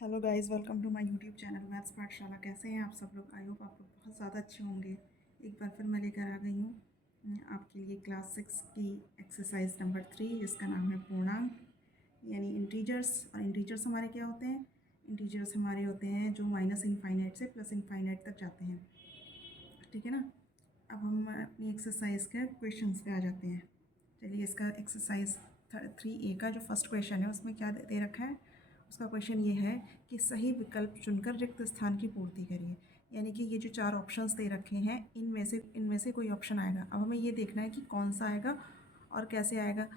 Hello guys, welcome to my YouTube channel maths Pathshala. कैसे हैं आप सब लोग? आई होप आप लोग बहुत ज़्यादा अच्छे होंगे। एक बार फिर मैं लेकर आ गई हूँ आपके लिए क्लास 6 की एक्सरसाइज नंबर 3, जिसका नाम है पूर्णांक यानी इंटीजर्स। और इंटीजर्स हमारे क्या होते हैं? इंटीजर्स हमारे होते हैं जो माइनस इनफाइनाइट से प्लस इनफाइनाइट तक जाते हैं। ठीक है ना। अब हम अपनी एक्सरसाइज के क्वेश्चंस पे आ जाते हैं। चलिए, इसका एक्सरसाइज 3A का जो फर्स्ट क्वेश्चन है उसमें क्या दे रखा है? उसका क्वेश्चन ये है कि सही विकल्प चुनकर रिक्त स्थान की पूर्ति करिए। यानी कि ये जो 4 ऑप्शंस दे रखे हैं इनमें से कोई ऑप्शन आएगा। अब हमें ये देखना है कि कौन सा आएगा और कैसे आएगा।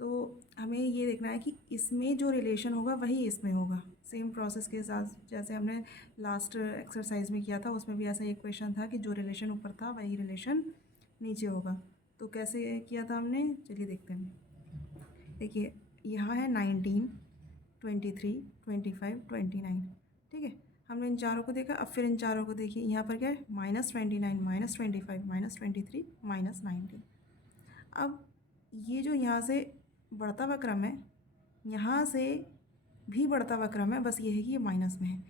तो हमें ये देखना है कि इसमें जो रिलेशन होगा वही इसमें होगा। सेम प्रोसेस के साथ जैसे हमने लास्ट एक्सरसाइज में किया था, उसमें भी ऐसा एक क्वेश्चन था कि जो रिलेशन ऊपर था वही रिलेशन नीचे होगा। तो कैसे किया था हमने, चलिए देखते हैं। देखिए, यहाँ है 19, 23, 25, 29। ठीक है, हमने इन चारों को देखा। अब फिर इन चारों को देखिए, यहाँ पर क्या है? -29, -25, -23, -19। अब ये जो यहाँ से बढ़ता हुआ क्रम है, यहाँ से भी बढ़ता हुआ क्रम है, बस ये है कि ये माइनस में है।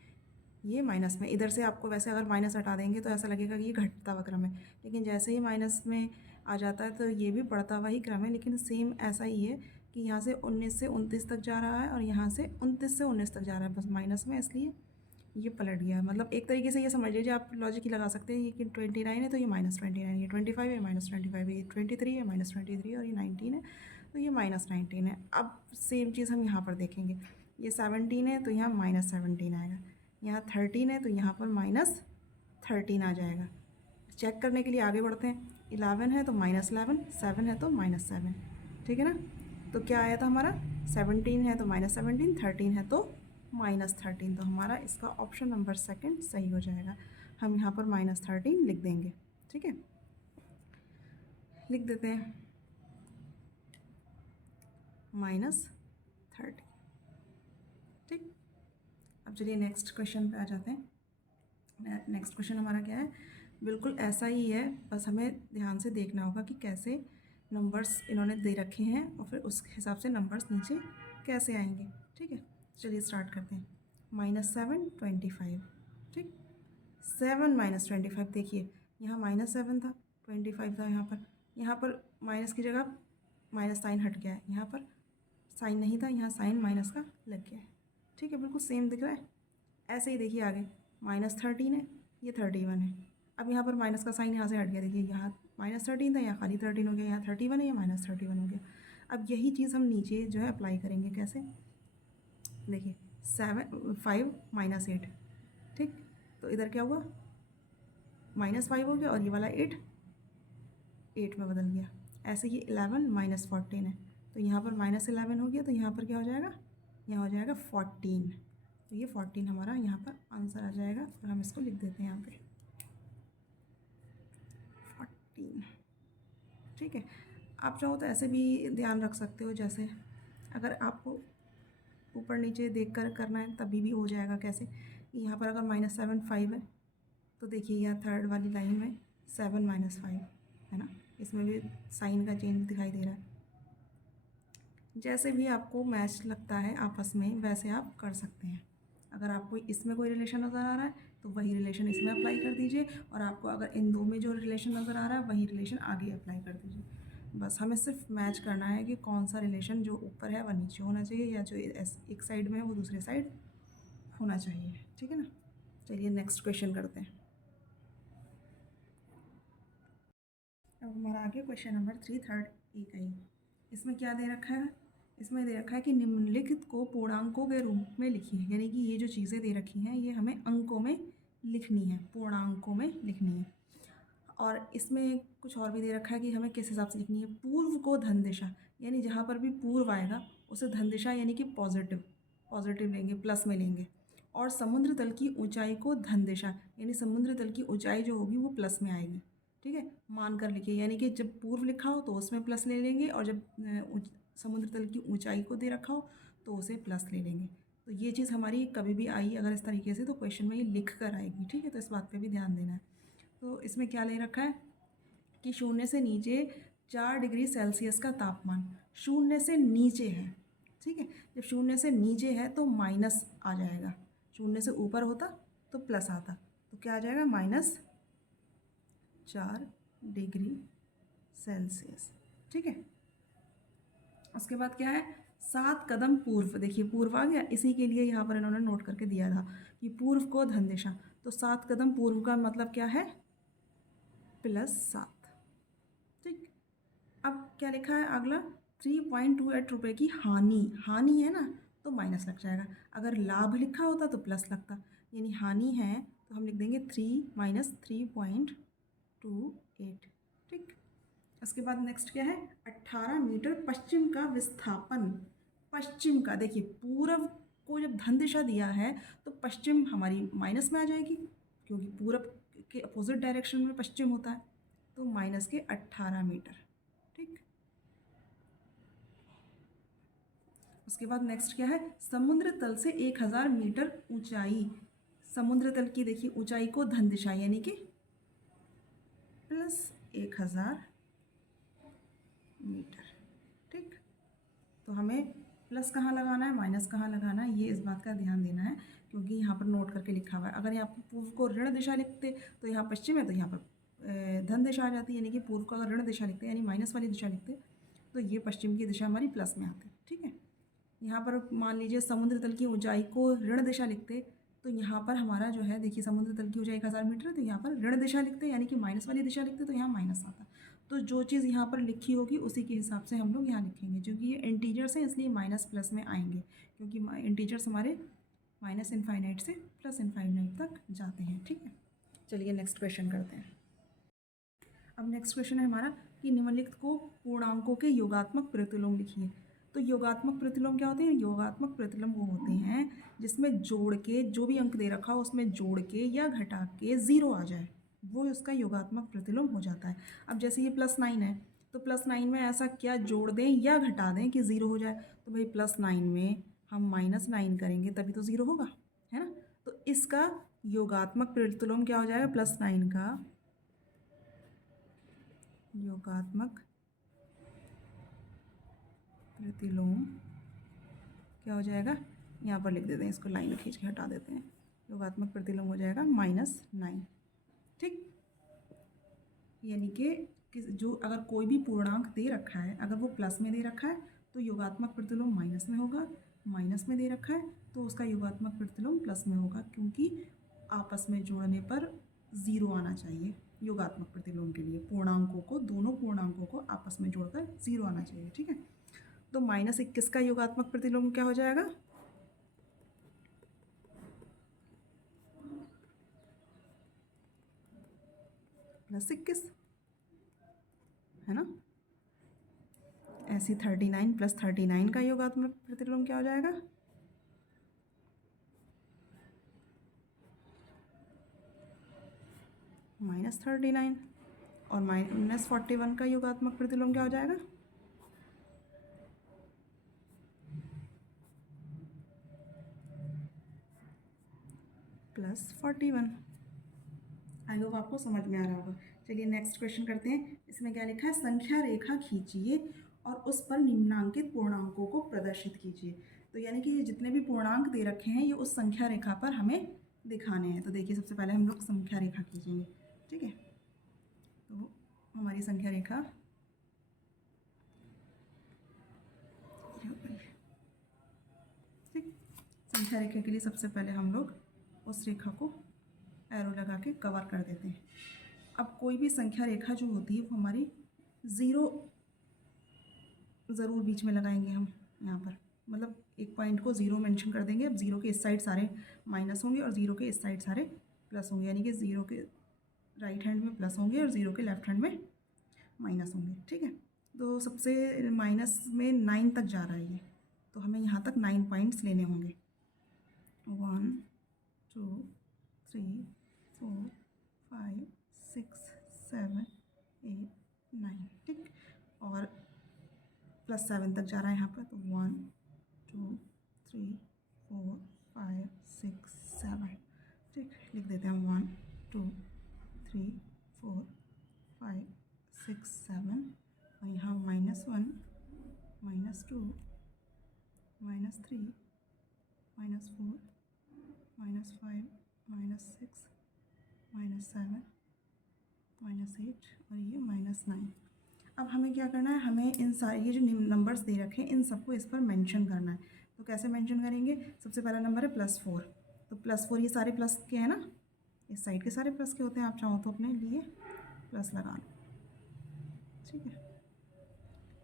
ये माइनस में, इधर से आपको वैसे अगर माइनस हटा देंगे तो ऐसा लगेगा कि ये घटता हुआ क्रम है, लेकिन जैसे ही माइनस में आ जाता है तो ये भी बढ़ता हुआ ही क्रम है। लेकिन सेम ऐसा ही है कि यहाँ से 19 से 29 तक जा रहा है और यहाँ से 29 से 19 तक जा रहा है, बस माइनस में, इसलिए ये पलट गया। मतलब एक तरीके से ये समझ लीजिए, आप लॉजिक ही लगा सकते हैं। ये कि 29 है तो ये -29, ये 25 है -25, ये 23 है -23, और ये 19 है तो ये -19 है। अब सेम चीज़ हम यहाँ पर देखेंगे। ये 17 है तो यहाँ -17 आएगा, यहाँ 13 है तो यहाँ पर -13 आ जाएगा। चेक करने के लिए आगे बढ़ते हैं। 11 है तो -11, 7 है तो -7। ठीक है ना। तो क्या आया था हमारा? 17 है तो -17, 13 है तो -13। तो हमारा इसका ऑप्शन नंबर सेकंड सही हो जाएगा। हम यहाँ पर -13 लिख देंगे। ठीक है, लिख देते हैं -13। ठीक, अब चलिए नेक्स्ट क्वेश्चन पे आ जाते हैं। नेक्स्ट क्वेश्चन हमारा क्या है? बिल्कुल ऐसा ही है, बस हमें ध्यान से देखना होगा कि कैसे नंबर्स इन्होंने दे रखे हैं और फिर उस हिसाब से नंबर्स नीचे कैसे आएंगे। ठीक है, चलिए स्टार्ट करते हैं। -7, 25। ठीक, 7 -25। देखिए, यहाँ -7 था, 25 था यहाँ पर माइनस की जगह माइनस साइन हट गया है, यहाँ पर साइन नहीं था, यहाँ साइन माइनस का लग गया है। ठीक है, बिल्कुल सेम दिख रहा है। ऐसे ही देखिए आगे, -13 है, ये 31 है। अब यहाँ पर माइनस का साइन यहाँ से हट गया। देखिए, यहाँ -13 था, यहाँ खाली 13 हो गया, यहाँ 31 है, यहाँ -31 हो गया। अब यही चीज़ हम नीचे जो है अप्लाई करेंगे। कैसे? देखिए, 5 -8। ठीक, तो इधर क्या हुआ? -5 हो गया और ये वाला 8 में बदल गया। ऐसे ही 11 -14 है, तो यहाँ पर -11 हो गया, तो यहाँ पर क्या हो जाएगा? यहाँ हो जाएगा 14। तो ये 14 हमारा यहाँ पर आंसर आ जाएगा, और हम इसको लिख देते हैं यहाँ पे 14। ठीक है, आप चाहो तो ऐसे भी ध्यान रख सकते हो, जैसे अगर आपको ऊपर नीचे देख कर करना है तभी भी हो जाएगा। कैसे? यहाँ पर अगर -7 5 है तो देखिए यहाँ थर्ड वाली लाइन में 7 -5 है ना, इसमें भी साइन का चेंज दिखाई दे रहा है। जैसे भी आपको मैच लगता है आपस में, वैसे आप कर सकते हैं। अगर आपको इसमें कोई रिलेशन नज़र आ रहा है तो वही रिलेशन इसमें अप्लाई कर दीजिए, और आपको अगर इन दो में जो रिलेशन नज़र आ रहा है वही रिलेशन आगे अप्लाई कर दीजिए। बस हमें सिर्फ मैच करना है कि कौन सा रिलेशन जो ऊपर है वह नीचे होना चाहिए, या जो एक साइड में है वो दूसरे साइड होना चाहिए। ठीक है ना। चलिए नेक्स्ट क्वेश्चन करते हैं। अब हमारा आगे क्वेश्चन नंबर 3 थर्ड ए का ही। इसमें क्या दे रखा है? इसमें दे रखा है कि निम्नलिखित को पूर्णांकों के रूप में लिखिए। यानी कि ये जो चीज़ें दे रखी हैं ये हमें अंकों में लिखनी है, पूर्णांकों में लिखनी है। और इसमें कुछ और भी दे रखा है कि हमें किस हिसाब से लिखनी है। पूर्व को धन दिशा, यानी जहाँ पर भी पूर्व आएगा उसे धन दिशा यानी कि पॉजिटिव पॉजिटिव लेंगे, प्लस में लेंगे। और समुद्र तल की ऊंचाई को धन दिशा, यानी समुद्र तल की ऊंचाई जो होगी वो प्लस में आएगी। ठीक है, मान कर लिखिए, यानी कि जब पूर्व लिखा हो तो उसमें प्लस ले लेंगे, और जब समुद्र तल की ऊंचाई को दे रखा हो तो उसे प्लस ले लेंगे। तो ये चीज़ हमारी कभी भी आई अगर इस तरीके से तो क्वेश्चन में ये लिख कर आएगी। ठीक है, तो इस बात पे भी ध्यान देना है। तो इसमें क्या ले रखा है कि 0 से नीचे 4 डिग्री सेल्सियस का तापमान 0 से नीचे है। ठीक है, जब 0 से नीचे है तो माइनस आ जाएगा। शून्य से ऊपर होता तो प्लस आता, तो क्या आ जाएगा -4 डिग्री सेल्सियस। ठीक है, उसके बाद क्या है, 7 कदम पूर्व, देखिए पूर्व आ गया, इसी के लिए यहाँ पर इन्होंने नोट करके दिया था कि पूर्व को धन दिशा, तो 7 कदम पूर्व का मतलब क्या है, +7। ठीक, अब क्या लिखा है अगला, 3.28 रुपये की हानि, हानि है ना तो माइनस लग जाएगा, अगर लाभ लिखा होता तो प्लस लगता, यानी हानि है तो हम लिख देंगे 3 - 3.28। ठीक, उसके बाद नेक्स्ट क्या है, 18 मीटर पश्चिम का विस्थापन, पश्चिम का, देखिए पूर्व को जब धन दिशा दिया है तो पश्चिम हमारी माइनस में आ जाएगी, क्योंकि पूरब के अपोजिट डायरेक्शन में पश्चिम होता है, तो माइनस के 18 मीटर। ठीक, उसके बाद नेक्स्ट क्या है, समुद्र तल से 1000 मीटर ऊंचाई, समुद्र तल की देखिए ऊंचाई को धन दिशा यानी कि +1000 मीटर। ठीक, तो हमें प्लस कहाँ लगाना है, माइनस कहाँ लगाना है, ये इस बात का ध्यान देना है, क्योंकि यहाँ पर नोट करके लिखा हुआ है। अगर यहाँ पर पूर्व को ऋण दिशा लिखते तो यहाँ पश्चिम है, तो यहाँ पर धन दिशा आ जाती, यानी कि पूर्व को अगर ऋण दिशा लिखते यानी माइनस वाली दिशा लिखते तो ये पश्चिम की दिशा हमारी प्लस में आती। ठीक है, यहाँ पर मान लीजिए समुद्र तल की ऊंचाई को ऋण दिशा लिखते तो यहाँ पर हमारा जो है, देखिए समुद्र तल की ऊंचाई 1000 मीटर है, तो यहाँ पर ऋण दिशा लिखते यानी कि माइनस वाली दिशा लिखते तो यहाँ माइनस आता। तो जो चीज़ यहाँ पर लिखी होगी उसी के हिसाब से हम लोग यहाँ लिखेंगे, क्योंकि ये इंटीजर्स हैं इसलिए माइनस प्लस में आएंगे, क्योंकि इंटीजर्स हमारे -इनफाइनाइट से +इनफाइनाइट तक जाते हैं। ठीक है, चलिए नेक्स्ट क्वेश्चन करते हैं। अब नेक्स्ट क्वेश्चन है हमारा कि निम्नलिखित को पूर्णांकों के योगात्मक प्रतिलोम लिखिए। तो योगात्मक प्रतिलोम क्या होते हैं, योगात्मक प्रतिलोम वो होते हैं जिसमें जोड़ के जो भी अंक दे रखा हो उसमें जोड़ के या घटा के 0 आ जाए, वो उसका योगात्मक प्रतिलोम हो जाता है। अब जैसे ये +9 है तो +9 में ऐसा क्या जोड़ दें या घटा दें कि 0 हो जाए, तो भाई +9 में हम -9 करेंगे तभी तो 0 होगा, है ना। तो इसका योगात्मक प्रतिलोम क्या हो जाएगा, +9 का योगात्मक प्रतिलोम क्या हो जाएगा, यहाँ पर लिख देते हैं, इसको लाइन खींच के हटा देते हैं, योगात्मक प्रतिलोम हो जाएगा -9। ठीक, यानी कि जो अगर कोई भी पूर्णांक दे रखा है, अगर वो प्लस में दे रखा है तो योगात्मक प्रतिलोम माइनस में होगा, माइनस में दे रखा है तो उसका योगात्मक प्रतिलोम प्लस में होगा, क्योंकि आपस में जोड़ने पर 0 आना चाहिए योगात्मक प्रतिलोम के लिए, पूर्णांकों को, दोनों पूर्णांकों को आपस में जोड़कर 0 आना चाहिए। ठीक है, तो -21 का योगात्मक प्रतिलोम क्या हो जाएगा, +21, है ना। ऐसी 39 + 39 का योगात्मक प्रतिलोम क्या हो जाएगा, -39, और -41 का योगात्मक प्रतिलोम क्या हो जाएगा, +41। आई होप आपको समझ में आ रहा होगा। चलिए नेक्स्ट क्वेश्चन करते हैं। इसमें क्या लिखा है, संख्या रेखा खींचिए और उस पर निम्नांकित पूर्णांकों को प्रदर्शित कीजिए। तो यानी कि जितने भी पूर्णांक दे रखे हैं ये उस संख्या रेखा पर हमें दिखाने हैं। तो देखिए सबसे पहले हम लोग संख्या रेखा खींचेंगे। ठीक है, तो हमारी संख्या रेखा ठीक, संख्या रेखा के लिए सबसे पहले हम लोग उस रेखा को एरो लगा के कवर कर देते हैं। अब कोई भी संख्या रेखा जो होती है वो हमारी 0 ज़रूर बीच में लगाएंगे हम यहाँ पर, मतलब एक पॉइंट को 0 मेंशन कर देंगे। अब 0 के इस साइड सारे माइनस होंगे और 0 के इस साइड सारे प्लस होंगे, यानी कि 0 के राइट हैंड में प्लस होंगे और 0 के लेफ्ट हैंड में माइनस होंगे। ठीक है, तो सबसे माइनस में 9 तक जा रहा है ये, तो हमें यहाँ तक 9 पॉइंट्स लेने होंगे, 1 2 3 4 5 6 7 8 9। ठीक, और +7 तक जा रहा है यहाँ पर, तो 1 2 3 4 5 6 7। ठीक, लिख देते हैं 1 2 3 4 5 6 7, और यहाँ -1 -2 -3 -4 -5 -5, -6, -7, -8 और ये -9। अब हमें क्या करना है, हमें इन सारे ये जो नंबर्स दे रखे हैं इन सबको इस पर मेंशन करना है। तो कैसे मेंशन करेंगे? सबसे पहला नंबर है +4, तो +4 ये सारे प्लस के हैं ना, इस साइड के सारे प्लस के होते हैं। आप चाहो तो अपने लिए प्लस लगा लो, ठीक है,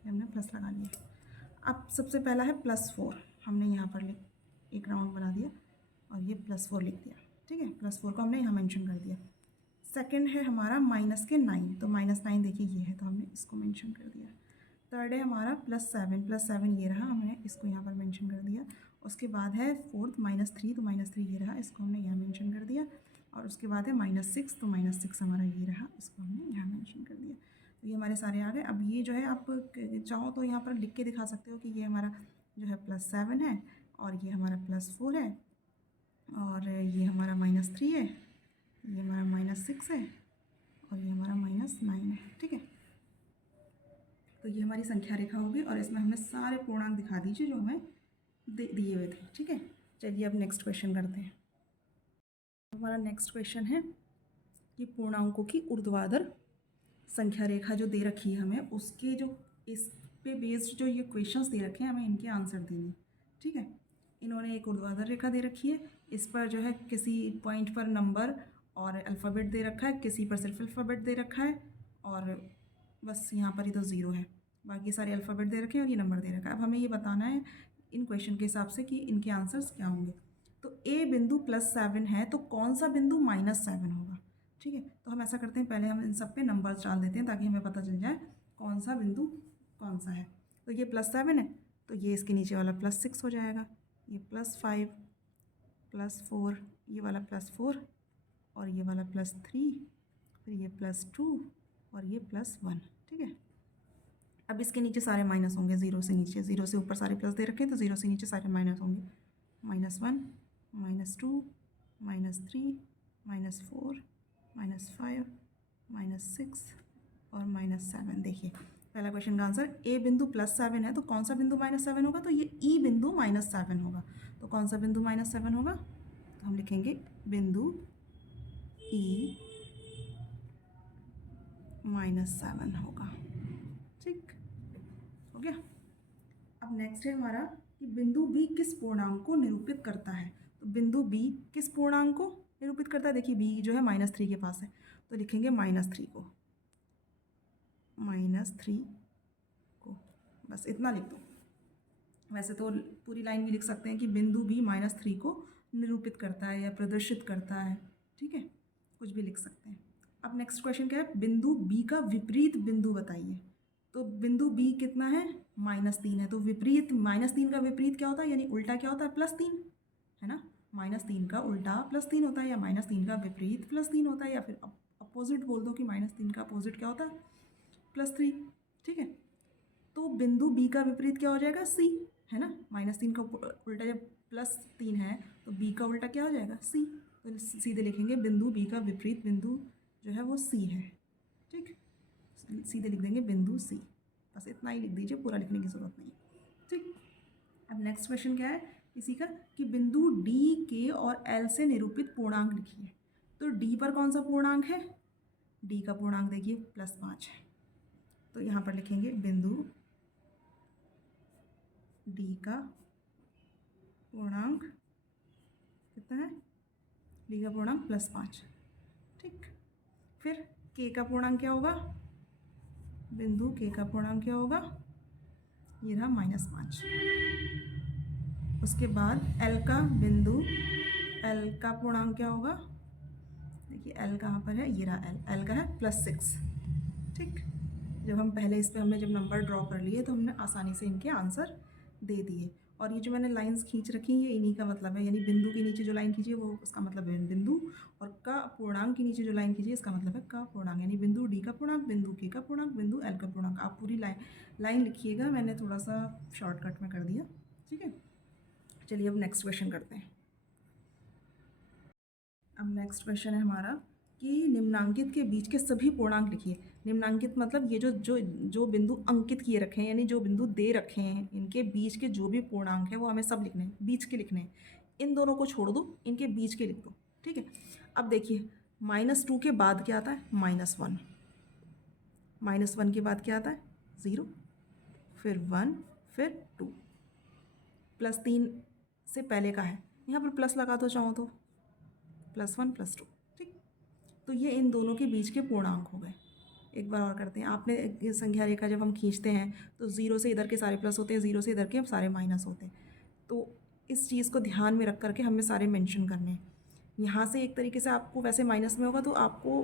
हमने प्लस लगा लिया। अब सबसे पहला है +4, हमने यहाँ पर एक राउंड बना दिया और ये +4 लिख दिया, ठीक है। +4 को हमने यहाँ मेंशन कर दिया। सेकंड है हमारा -9, तो -9 देखिए ये है, तो हमने इसको मेंशन कर दिया। थर्ड है हमारा +7 ये रहा, हमने इसको यहाँ पर मेंशन कर दिया। उसके बाद है फोर्थ -3, तो -3 ये रहा, इसको हमने यहाँ मेंशन कर दिया। और उसके बाद है -6, तो -6 हमारा ये रहा, इसको हमने यहाँ मेंशन कर दिया। तो ये हमारे सारे आ गए। अब ये जो है आप चाहो तो यहाँ पर लिख के दिखा सकते हो कि ये हमारा जो है +7 है और ये हमारा +4 है और ये हमारा -3 है, ये हमारा -6 है और ये हमारा -9 है, ठीक है। तो ये हमारी संख्या रेखा होगी और इसमें हमें सारे पूर्णांक दिखा दीजिए जो हमें दिए हुए थे, ठीक है। चलिए अब नेक्स्ट क्वेश्चन करते हैं। हमारा नेक्स्ट क्वेश्चन है कि पूर्णांकों की ऊर्ध्वाधर संख्या रेखा जो दे रखी है हमें, उसके जो इस पे बेस्ड जो ये क्वेश्चंस दे रखे हैं हमें इनके आंसर देने, ठीक है। इन्होंने एक ऊर्ध्वाधर रेखा दे रखी है, इस पर जो है किसी पॉइंट पर नंबर और अल्फ़ाबेट दे रखा है, किसी पर सिर्फ अल्फ़ाबेट दे रखा है और बस यहाँ पर ही तो 0 है, बाकी सारे अल्फ़ाबेट दे रखे हैं और ये नंबर दे रखा है। अब हमें ये बताना है इन क्वेश्चन के हिसाब से कि इनके आंसर्स क्या होंगे। तो ए बिंदु +7 है, तो कौन सा बिंदु -7 होगा, ठीक है। तो हम ऐसा करते हैं, पहले हम इन सब पे नंबर्स डाल देते हैं ताकि हमें पता चल जाए कौन सा बिंदु कौन सा है। तो ये +7 है, तो ये इसके नीचे वाला +6 हो जाएगा, ये +5, +4, ये वाला +4 और ये वाला +3, फिर ये +2 और ये +1, ठीक है। अब इसके नीचे सारे माइनस होंगे, 0 से नीचे, 0 से ऊपर सारे प्लस दे रखे हैं तो 0 से नीचे सारे माइनस होंगे, -1, -2, -3, -4, -5, -6 और -7। देखिए पहला क्वेश्चन का आंसर ए बिंदु +7 है, तो कौन सा बिंदु -7 होगा? तो ये ई बिंदु -7 होगा। तो कौन सा बिंदु -7 होगा? तो हम लिखेंगे बिंदु ई -7 होगा, ठीक हो गया। अब नेक्स्ट है हमारा कि बिंदु बी किस पूर्णांक को निरूपित करता है। तो बिंदु बी किस पूर्णांक को निरूपित करता है? देखिए बी जो है -3 के पास है, तो लिखेंगे -3 को, -3 को, बस इतना लिख दो। वैसे तो पूरी लाइन भी लिख सकते हैं कि बिंदु बी -3 को निरूपित करता है या प्रदर्शित करता है, ठीक है, कुछ भी लिख सकते हैं। अब नेक्स्ट क्वेश्चन क्या है? बिंदु बी का विपरीत बिंदु बताइए। तो बिंदु बी कितना है? -3 है, तो विपरीत -3 का विपरीत क्या होता है, यानी उल्टा क्या होता है? +3, है ना। -3 का उल्टा +3 होता है, या -3 का विपरीत +3 होता है, या फिर अपोजिट बोल दो कि -3 का अपोजिट क्या होता है? +3, ठीक है। तो बिंदु बी का विपरीत क्या हो जाएगा? सी, है ना। -3 का उल्टा जब +3 है तो बी का उल्टा क्या हो जाएगा? सी। तो सीधे लिखेंगे बिंदु बी का विपरीत बिंदु जो है वो सी है, ठीक। सीधे लिख देंगे बिंदु सी, बस इतना ही लिख दीजिए, पूरा लिखने की ज़रूरत नहीं, ठीक। अब नेक्स्ट क्वेश्चन क्या है इसी का कि बिंदु डी, के और एल से निरूपित पूर्णांक लिखिए। तो डी पर कौन सा पूर्णांक है? डी का पूर्णांक देखिए +5 है, तो यहाँ पर लिखेंगे बिंदु डी का पूर्णांक कितना है? डी का पूर्णांक +5, ठीक। फिर के का पूर्णांक क्या होगा? बिंदु के का पूर्णांक क्या होगा? ये रहा -5। उसके बाद एल का बिंदु, एल का पूर्णांक क्या होगा? देखिए एल कहाँ पर है? ये रहा एल, एल का है +6, ठीक। जब हम पहले इस पर हमने जब नंबर ड्रॉ कर लिए तो हमने आसानी से इनके आंसर दे दिए। और ये जो मैंने लाइंस खींच रखी ये इन्हीं का मतलब है, यानी बिंदु के नीचे जो लाइन खींची वो उसका मतलब है बिंदु, और का पूर्णांक के नीचे जो लाइन खींची इसका मतलब है का पूर्णांक, यानी बिंदु डी का पूर्णांक, बिंदु के का पूर्णांक, बिंदु एल का पूर्णांक। आप पूरी लाइन लिखिएगा, मैंने थोड़ा सा शॉर्टकट में कर दिया, ठीक है। चलिए अब नेक्स्ट क्वेश्चन करते हैं। अब नेक्स्ट क्वेश्चन है हमारा कि निम्नांकित के बीच के सभी पूर्णांक लिखिए। निम्नांकित मतलब ये जो बिंदु अंकित किए रखे हैं, यानी जो बिंदु दे रखे हैं, इनके बीच के जो भी पूर्णांक है वो हमें सब लिखने हैं, बीच के लिखने हैं। इन दोनों को छोड़ दो, इनके बीच के लिख दो, ठीक है। अब देखिए -2 के बाद क्या आता है, -1, -1 के बाद क्या आता है, 0, फिर 1, फिर 2, +3 से पहले का है, यहाँ पर प्लस लगा दो चाहो तो, +1 +2, ठीक। तो ये इन दोनों के बीच के पूर्णांक हो गए। एक बार और करते हैं, आपने ये संख्या रेखा जब हम खींचते हैं तो 0 से इधर के सारे प्लस होते हैं, 0 से इधर के सारे माइनस होते हैं। तो इस चीज़ को ध्यान में रख करके हमें सारे मेंशन करने हैं। यहाँ से एक तरीके से आपको वैसे माइनस में होगा तो आपको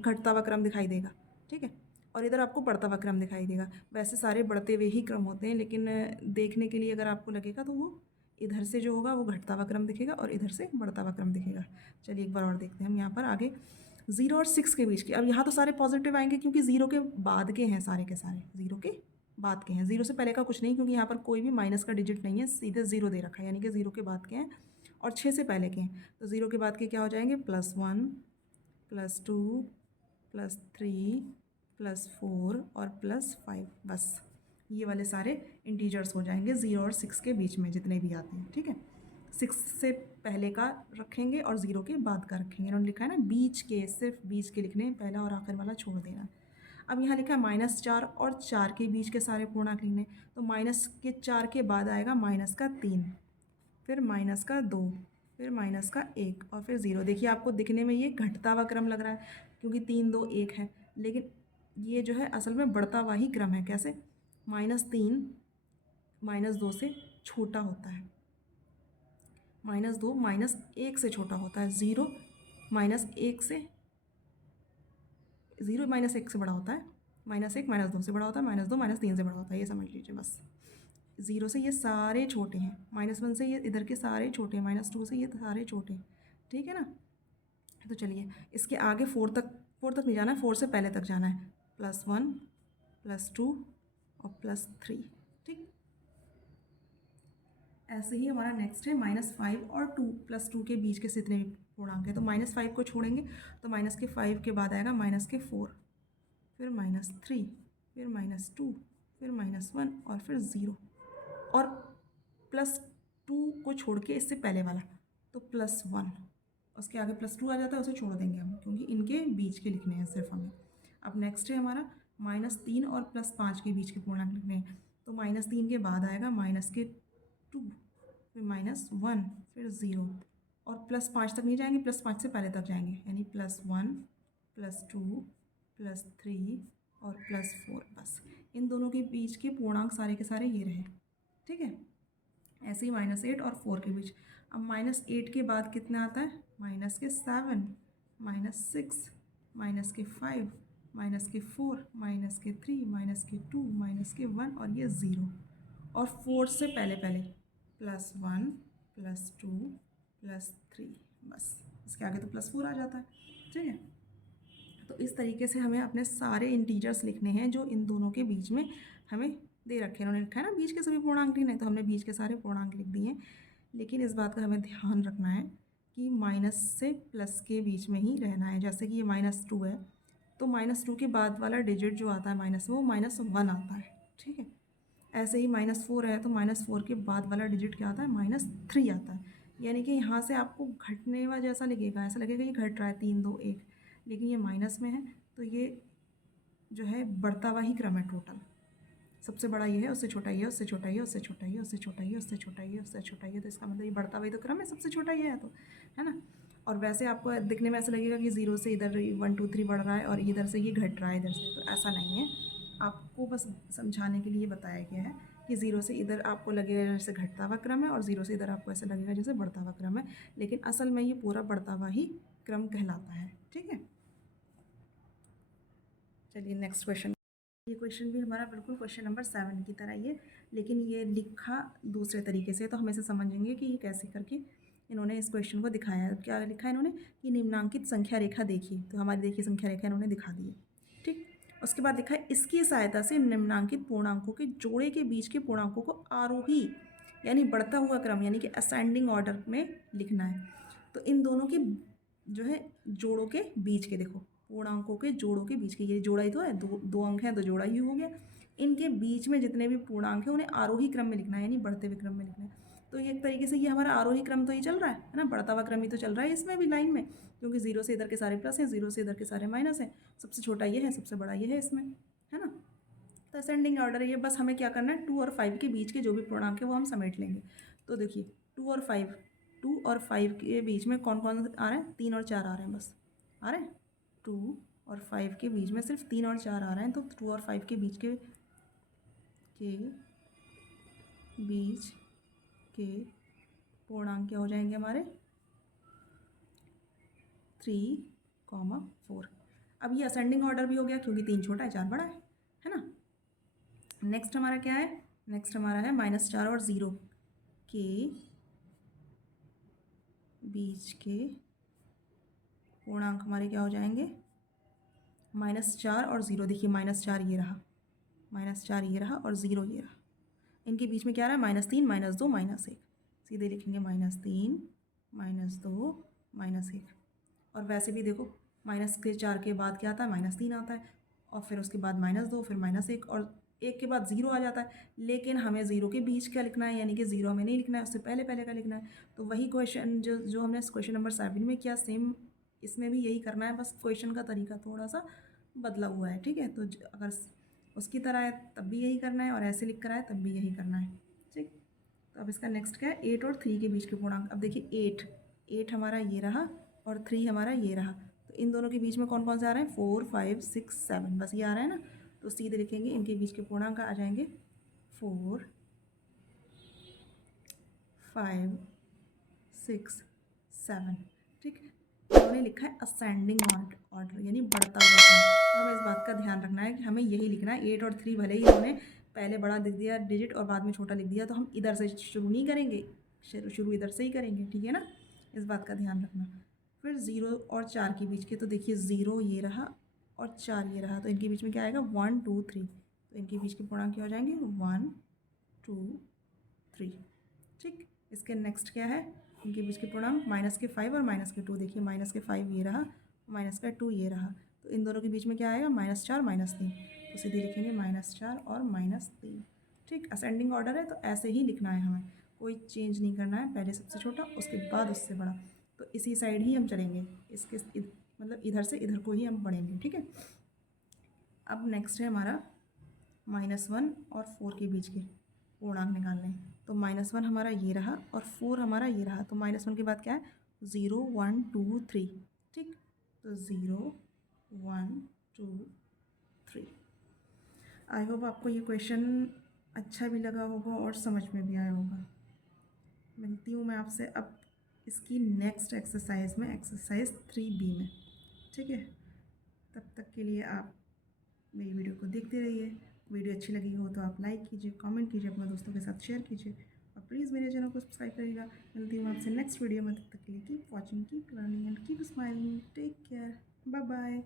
घटता हुआ क्रम दिखाई देगा, ठीक है, और इधर आपको बढ़ता हुआ क्रम दिखाई देगा। वैसे सारे बढ़ते हुए ही क्रम होते हैं, लेकिन देखने के लिए अगर आपको लगेगा तो वो इधर से जो होगा वो घटता हुआ क्रम दिखेगा और इधर से बढ़ता हुआ क्रम दिखेगा। चलिए एक बार और देखते हैं हम यहाँ पर आगे 0 और 6 के बीच के। अब यहाँ तो सारे पॉजिटिव आएंगे क्योंकि 0 के बाद के हैं, सारे के सारे 0 के बाद के हैं, 0 से पहले का कुछ नहीं, क्योंकि यहाँ पर कोई भी माइनस का डिजिट नहीं है, सीधे 0 दे रखा है, यानी कि 0 के बाद के हैं और 6 से पहले के हैं। तो 0 के बाद के क्या हो जाएंगे, +1 +2 +3 +4 और +5, बस ये वाले सारे इंटीजर्स हो जाएंगे 0 और 6 के बीच में जितने भी आते हैं, ठीक है। 6 से पहले का रखेंगे और 0 के बाद का रखेंगे। इन्होंने लिखा है ना बीच के, सिर्फ बीच के लिखने, पहला और आखिर वाला छोड़ देना। अब यहाँ लिखा है -4 और 4 के बीच के सारे पूर्णांक लिखने, तो -4 के बाद आएगा -3, फिर -2, फिर -1 और फिर 0। देखिए आपको दिखने में ये घटता हुआ क्रम लग रहा है क्योंकि 3 2 1 है, लेकिन ये जो है असल में बढ़ता हुआ ही क्रम है। कैसे, -3 -2 से छोटा होता है, -2 -1 से छोटा होता है, 0 -1 से 0 -1 से बड़ा होता है, -1 -2 से बड़ा होता है, -2 -3 से बड़ा होता है, ये समझ लीजिए बस। 0 से ये सारे छोटे हैं, -1 से ये इधर के सारे छोटे हैं, -2 से ये सारे छोटे हैं, ठीक है ना। तो चलिए इसके आगे 4 तक नहीं जाना है, 4 से पहले तक जाना है, +1 +2 और +3, ठीक। ऐसे ही हमारा नेक्स्ट है -5 और 2 +2 के बीच के जितने भी पूर्णांक है, तो -5 को छोड़ेंगे तो -5 के बाद आएगा -4, फिर -3, फिर -2, फिर -1 और फिर 0, और +2 को छोड़ के इससे पहले वाला तो +1, उसके आगे +2 आ जाता है, उसे छोड़ देंगे हम क्योंकि इनके बीच के लिखने हैं सिर्फ हमें। अब नेक्स्ट है हमारा -3 और +5 के बीच के पूर्णांक लिखने हैं, तो -3 के बाद आएगा -2, फिर -1, फिर 0, और +5 तक नहीं जाएंगे, +5 से पहले तक जाएंगे, यानी +1 +2 +3 और +4, बस इन दोनों के बीच के पूर्णांक सारे के सारे ये रहे, ठीक है। ऐसे ही -8 और 4 के बीच। अब -8 के बाद कितना आता है, -7 -6 -5 -4 -3 -2 -1 और ये 0, और 4 से पहले +1 +2 +3, बस इसके आगे तो +4 आ जाता है, ठीक है। तो इस तरीके से हमें अपने सारे इंटीजर्स लिखने हैं जो इन दोनों के बीच में हमें दे रखे हैं। उन्होंने लिखा है ना बीच के सभी पूर्णांक लिखने, तो हमने बीच के सारे पूर्णांक लिख दिए हैं, लेकिन इस बात का हमें ध्यान रखना है कि माइनस से प्लस के बीच में ही रहना है। जैसे कि ये -2 है तो -2 के बाद वाला डिजिट जो आता है माइनस, वो -1 आता है, ठीक है। ऐसे ही -4 है तो -4 के बाद वाला डिजिट क्या आता है, -3 आता है। यानी कि यहाँ से आपको घटने वा जैसा लगेगा, ऐसा लगेगा ये घट रहा है 3 2 1, लेकिन ये माइनस में है तो ये जो है बढ़ता हुआ ही क्रम है टोटल। सबसे बड़ा ये है, उससे छोटा ये है, उससे छोटा ये, उससे छोटा ये, उससे छोटा ये, उससे छोटा ये, उससे छोटा ये, तो इसका मतलब ये बढ़ता हुआ ही तो क्रम है, सबसे छोटा ये है तो, है ना। और वैसे आपको दिखने में ऐसा लगेगा कि 0 से इधर 1 2 3 बढ़ रहा है और इधर से ये घट रहा है इधर से, तो ऐसा नहीं है। आपको बस समझाने के लिए बताया गया है कि 0 से इधर आपको लगेगा जैसे घटता हुआ क्रम है और 0 से इधर आपको ऐसा लगेगा जैसे बढ़ता हुआ क्रम है, लेकिन असल में ये पूरा बढ़ता हुआ ही क्रम कहलाता है, ठीक है। चलिए नेक्स्ट क्वेश्चन। ये क्वेश्चन भी हमारा बिल्कुल क्वेश्चन नंबर 7 की तरह ही है, लेकिन ये लिखा दूसरे तरीके से, तो हम इसे समझेंगे कि ये कैसे करके इन्होंने इस क्वेश्चन को दिखाया है। क्या लिखा है इन्होंने कि निम्नांकित संख्या रेखा देखिए, तो हमारी देखिए संख्या रेखा इन्होंने दिखा दी है, ठीक। उसके बाद लिखा है इसकी सहायता से निम्नांकित पूर्णांकों के जोड़े के बीच के पूर्णांकों को आरोही यानी बढ़ता हुआ क्रम यानी कि असेंडिंग ऑर्डर में लिखना है। तो इन दोनों के जो है जोड़ों के बीच के, देखो पूर्णांकों के जोड़ों के बीच के, ये जोड़ा ही तो है, दो अंक हैं तो जोड़ा ही हो गया। इनके बीच में जितने भी पूर्णांक हैं उन्हें आरोही क्रम में लिखना है, यानी बढ़ते हुए क्रम में लिखना है। तो ये एक तरीके से ये हमारा आरोही क्रम तो ही चल रहा है ना, बढ़ता हुआ क्रम ही तो चल रहा है इसमें भी लाइन में, क्योंकि 0 से इधर के सारे प्लस हैं, 0 से इधर के सारे माइनस हैं, सबसे छोटा ये है, सबसे बड़ा ये है इसमें, है ना। तो असेंडिंग ऑर्डर है ये, बस हमें क्या करना है 2 और 5 के बीच के जो भी पूर्णांक है वो हम समेट लेंगे। तो देखिए 2 और 5 के बीच में कौन कौन आ रहे हैं, 3 और 4 आ रहे हैं, बस आ रहे हैं। 2 और 5 के बीच में सिर्फ 3 और 4 आ रहे हैं, तो 2 और 5 के बीच के पूर्णांक क्या हो जाएंगे हमारे 3, 4। अब ये असेंडिंग ऑर्डर भी हो गया क्योंकि 3 छोटा है 4 बड़ा है ना। नेक्स्ट हमारा क्या है, नेक्स्ट हमारा है -4 और 0 के बीच के पूर्णांक हमारे क्या हो जाएंगे, -4 और 0। देखिए -4 ये रहा, -4 ये रहा और 0 ये रहा, इनके बीच में क्या रहा है -3, -2, -1। सीधे लिखेंगे -3, -2, -1। और वैसे भी देखो -4 के बाद क्या आता है, -3 आता है, और फिर उसके बाद -2, फिर -1 और 1 के बाद 0 आ जाता है। लेकिन हमें 0 के बीच क्या लिखना है, यानी कि 0 हमें नहीं लिखना है, उससे पहले पहले का लिखना है। तो वही क्वेश्चन जो हमने क्वेश्चन नंबर 7 में किया, सेम इसमें भी यही करना है, बस क्वेश्चन का तरीका थोड़ा सा बदला हुआ है, ठीक है। तो अगर उसकी तरह है तब भी यही करना है, और ऐसे लिख कर आए तब भी यही करना है, ठीक। तो अब इसका नेक्स्ट क्या है, 8 और 3 के बीच के पूर्णांक। अब देखिए 8 हमारा ये रहा और 3 हमारा ये रहा, तो इन दोनों के बीच में कौन कौन से आ रहे हैं, 4, 5, 6, 7, बस ये आ रहा है ना। तो सीधे लिखेंगे इनके बीच के पूर्णांक आ जाएंगे 4, 5, 6, 7, ठीक। उन्होंने लिखा है असेंडिंग ऑर्डर, यानी बढ़ता हुआ क्रम। तो हमें इस बात का ध्यान रखना है कि हमें यही लिखना है। 8 और 3 भले ही इन्होंने पहले बड़ा लिख दिया डिजिट और बाद में छोटा लिख दिया, तो हम इधर से शुरू नहीं करेंगे, शुरू इधर से ही करेंगे, ठीक है ना। इस बात का ध्यान रखना। फिर 0 और 4 के बीच के, तो देखिए 0 ये रहा और 4 ये रहा, तो इनके बीच में क्या आएगा, 1, 2, 3। तो इनके बीच के पूर्णांक क्या हो जाएंगे, 1, 2, 3, ठीक। इसके नेक्स्ट क्या है, इनके बीच के पूर्णांक -5 और -2। देखिए -5 ये रहा, -2 ये रहा, तो इन दोनों के बीच में क्या आएगा, -4, -3। तो सीधे लिखेंगे -4 और -3, ठीक। असेंडिंग ऑर्डर है तो ऐसे ही लिखना है, हमें कोई चेंज नहीं करना है, पहले सबसे छोटा उसके बाद उससे बड़ा। तो इसी साइड ही हम चलेंगे, इसके मतलब इधर से इधर को ही हम बढ़ेंगे, ठीक है। अब नेक्स्ट है हमारा -1 और 4 के बीच के पूर्णांक निकालने हैं। तो -1 हमारा ये रहा और 4 हमारा ये रहा, तो -1 के बाद क्या है, 0, 1, 2, 3, ठीक। तो 0, 1, 2, 3। आई होप आपको ये क्वेश्चन अच्छा भी लगा होगा और समझ में भी आया होगा। मिलती हूँ मैं आपसे अब इसकी नेक्स्ट एक्सरसाइज में, एक्सरसाइज 3B में, ठीक है। तब तक के लिए आप मेरी वीडियो को देखते रहिए। वीडियो अच्छी लगी हो तो आप लाइक कीजिए, कमेंट कीजिए, अपने दोस्तों के साथ शेयर कीजिए, और प्लीज़ मेरे चैनल को सब्सक्राइब करिएगा। मिलती हूँ आपसे नेक्स्ट वीडियो में, तब तक के लिए keep watching, keep learning and keep smiling. Take care, bye bye.